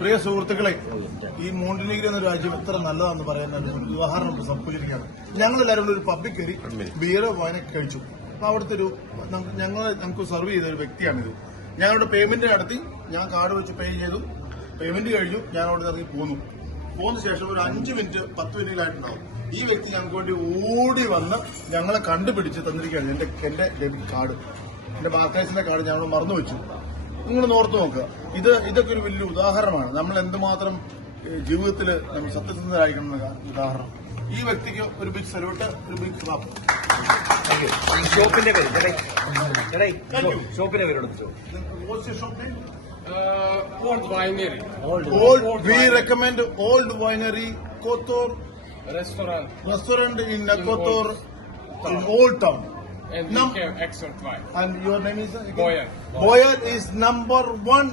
പ്രിയ സുഹൃത്തുക്കളെ, ഈ മോണ്ടിനീഗ്രോ എന്ന രാജ്യം എത്ര നല്ലതാണെന്ന് പറയാൻ ഒരു ഉദാഹരണം സൂചിപ്പിക്കുകയാണ്. ഞങ്ങളെല്ലാവരും കൂടി ഒരു പബ്ബിൽ കയറി ബിയർ വൈനൊക്കെ കഴിച്ചു. അപ്പൊ അവിടുത്തെ നമുക്ക് സെർവ് ചെയ്ത ഒരു വ്യക്തിയാണിത്. ഞങ്ങളുടെ പേയ്മെന്റ് നടത്തി, ഞാൻ കാർഡ് വെച്ച് പേ ചെയ്തു, പേയ്മെന്റ് കഴിഞ്ഞു, ഞാൻ അവിടെ ഇറങ്ങി പോന്ന ശേഷം ഒരു 5 മിനിറ്റ് 10 മിനിറ്റിലായിട്ടുണ്ടാവും ഈ വ്യക്തി ഞങ്ങൾക്ക് വേണ്ടി ഓടി വന്ന് ഞങ്ങളെ കണ്ടുപിടിച്ച് തന്നിരിക്കുകയാണ് എന്റെ ഡെബിറ്റ് കാർഡ്, എന്റെ ബാർക്ലേസിന്റെ കാർഡ് ഞങ്ങൾ മറന്നു വെച്ചു. നിങ്ങൾ ഓർത്ത് നോക്കുക, ഇതൊക്കെ ഒരു വലിയ ഉദാഹരണമാണ്. നമ്മൾ എന്തുമാത്രം ജീവിതത്തിൽ നമ്മൾ സത്യസന്ധരായിരിക്കണം എന്ന ഉദാഹരണം. ഈ വ്യക്തിക്ക് ഒരു ബിഗ് സല്യൂട്ട്, ഒരു ബിഗ് ക്ലാപ്പ്. ഷോപ്പിന്റെ പേര് ഷോപ്പിന്റെ പേര് Old Winery. We recommend Old Winery, Kotor restaurant in Kotor, in Old Town. And we have excellent wine. And your name is? Boyer. Boyer is number one.